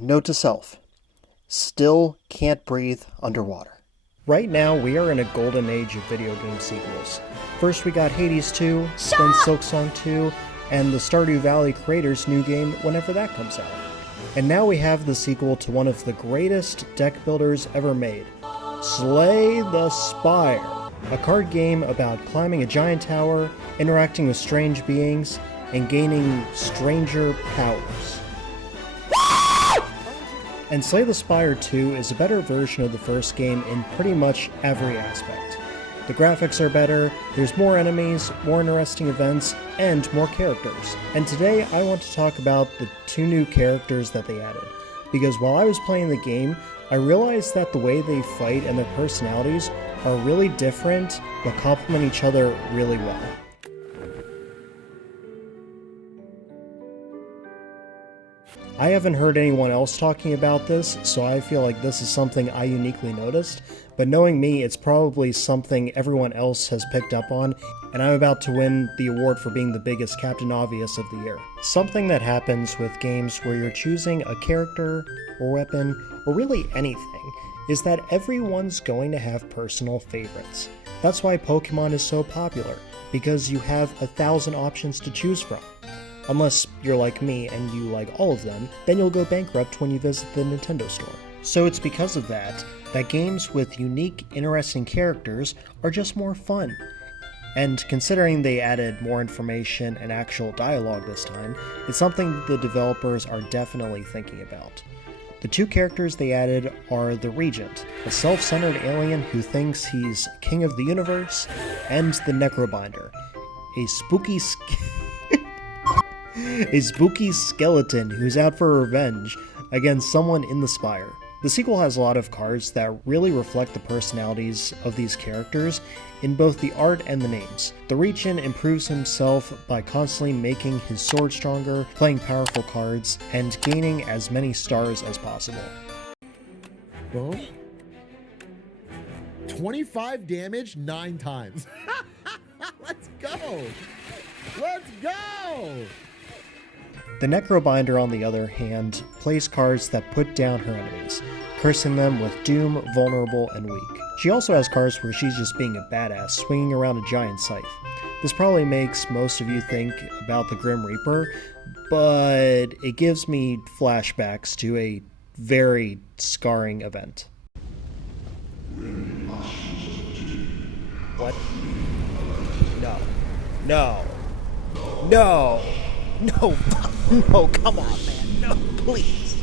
Note to self. Still can't breathe underwater. Right now, we are in a golden age of video game sequels. First we got Hades 2, then Silksong 2, and the Stardew Valley creators' new game whenever that comes out. And now we have the sequel to one of the greatest deck builders ever made, Slay the Spire, a card game about climbing a giant tower, interacting with strange beings, and gaining stranger powers. And Slay the Spire 2 is a better version of the first game in pretty much every aspect. The graphics are better, there's more enemies, more interesting events, and more characters. And today I want to talk about the 2 new characters that they added, because while I was playing the game, I realized that the way they fight and their personalities are really different, but complement each other really well. I haven't heard anyone else talking about this, so I feel like this is something I uniquely noticed, but knowing me, it's probably something everyone else has picked up on, and I'm about to win the award for being the biggest Captain Obvious of the year. Something that happens with games where you're choosing a character, or weapon, or really anything, is that everyone's going to have personal favorites. That's why Pokemon is so popular, because you have 1,000 options to choose from. Unless you're like me and you like all of them, then you'll go bankrupt when you visit the Nintendo store. So it's because of that games with unique, interesting characters are just more fun. And considering they added more information and actual dialogue this time, it's something the developers are definitely thinking about. The 2 characters they added are the Regent, a self-centered alien who thinks he's king of the universe, and the Necrobinder, a spooky skeleton who's out for revenge against someone in the Spire. The sequel has a lot of cards that really reflect the personalities of these characters in both the art and the names. The Regent improves himself by constantly making his sword stronger, playing powerful cards, and gaining as many stars as possible. Boom. 25 damage 9 times. Let's go! Let's go! The Necrobinder, on the other hand, plays cards that put down her enemies, cursing them with doom, vulnerable, and weak. She also has cards where she's just being a badass, swinging around a giant scythe. This probably makes most of you think about the Grim Reaper, but it gives me flashbacks to a very scarring event. What? No. No, come on, man. No, please.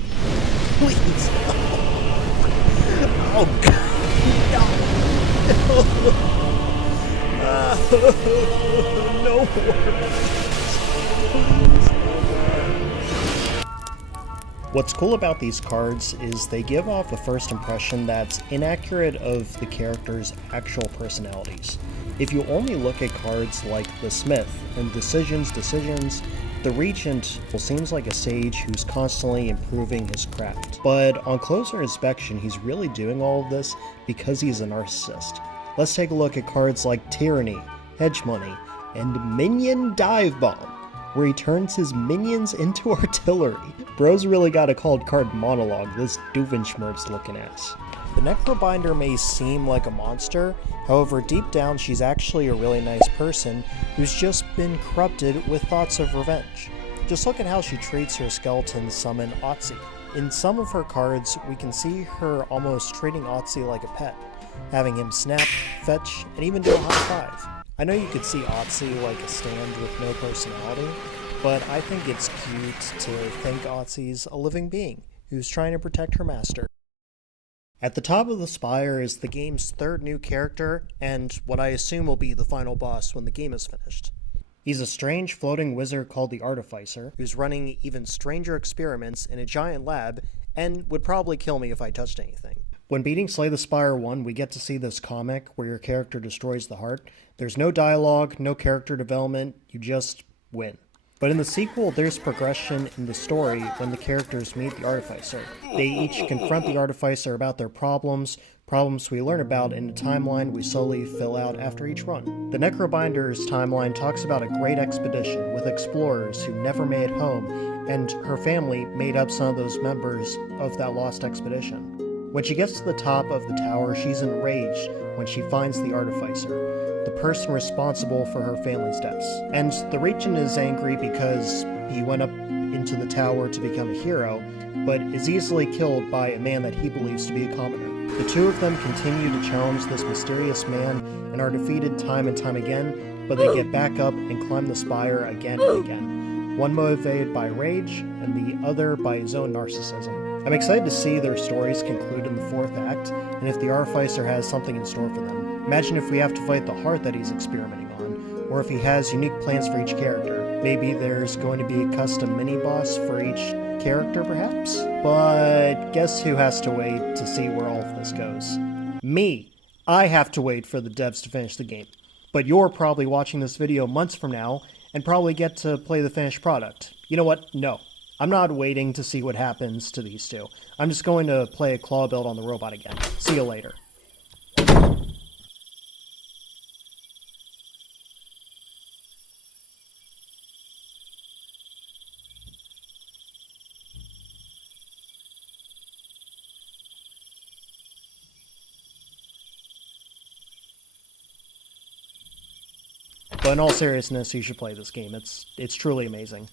Please. Oh, God. No. No more. What's cool about these cards is they give off a first impression that's inaccurate of the character's actual personalities. If you only look at cards like the Smith and Decisions, the Regent seems like a sage who's constantly improving his craft. But on closer inspection, he's really doing all of this because he's a narcissist. Let's take a look at cards like Tyranny, Hedge Money, and Minion Dive Bomb, where he turns his minions into artillery. Bro's really got a called card monologue, this Davinchi looking ass. The Necrobinder may seem like a monster, however deep down she's actually a really nice person who's just been corrupted with thoughts of revenge. Just look at how she treats her skeleton summon Otzi. In some of her cards, we can see her almost treating Otzi like a pet, having him snap, fetch, and even do a high five. I know you could see Otzi like a stand with no personality, but I think it's cute to think Otzi's a living being who's trying to protect her master. At the top of the Spire is the game's 3rd new character, and what I assume will be the final boss when the game is finished. He's a strange floating wizard called the Artificer, who's running even stranger experiments in a giant lab, and would probably kill me if I touched anything. When beating Slay the Spire 1, we get to see this comic where your character destroys the heart. There's no dialogue, no character development, you just win. But in the sequel, there's progression in the story when the characters meet the Artificer. They each confront the Artificer about their problems we learn about in a timeline we slowly fill out after each run. The Necrobinder's timeline talks about a great expedition with explorers who never made it home, and her family made up some of those members of that lost expedition. When she gets to the top of the tower, she's enraged when she finds the Artificer, the person responsible for her family's deaths. And the Regent is angry because he went up into the tower to become a hero, but is easily killed by a man that he believes to be a commoner. The two of them continue to challenge this mysterious man and are defeated time and time again, but they get back up and climb the spire again and again, one motivated by rage and the other by his own narcissism. I'm excited to see their stories conclude in the 4th act, and if the Artificer has something in store for them. Imagine if we have to fight the heart that he's experimenting on, or if he has unique plans for each character. Maybe there's going to be a custom mini-boss for each character, perhaps? But guess who has to wait to see where all of this goes? Me! I have to wait for the devs to finish the game. But you're probably watching this video months from now, and probably get to play the finished product. You know what? No. I'm not waiting to see what happens to these two. I'm just going to play a claw build on the robot again. See you later. But in all seriousness, you should play this game. It's truly amazing.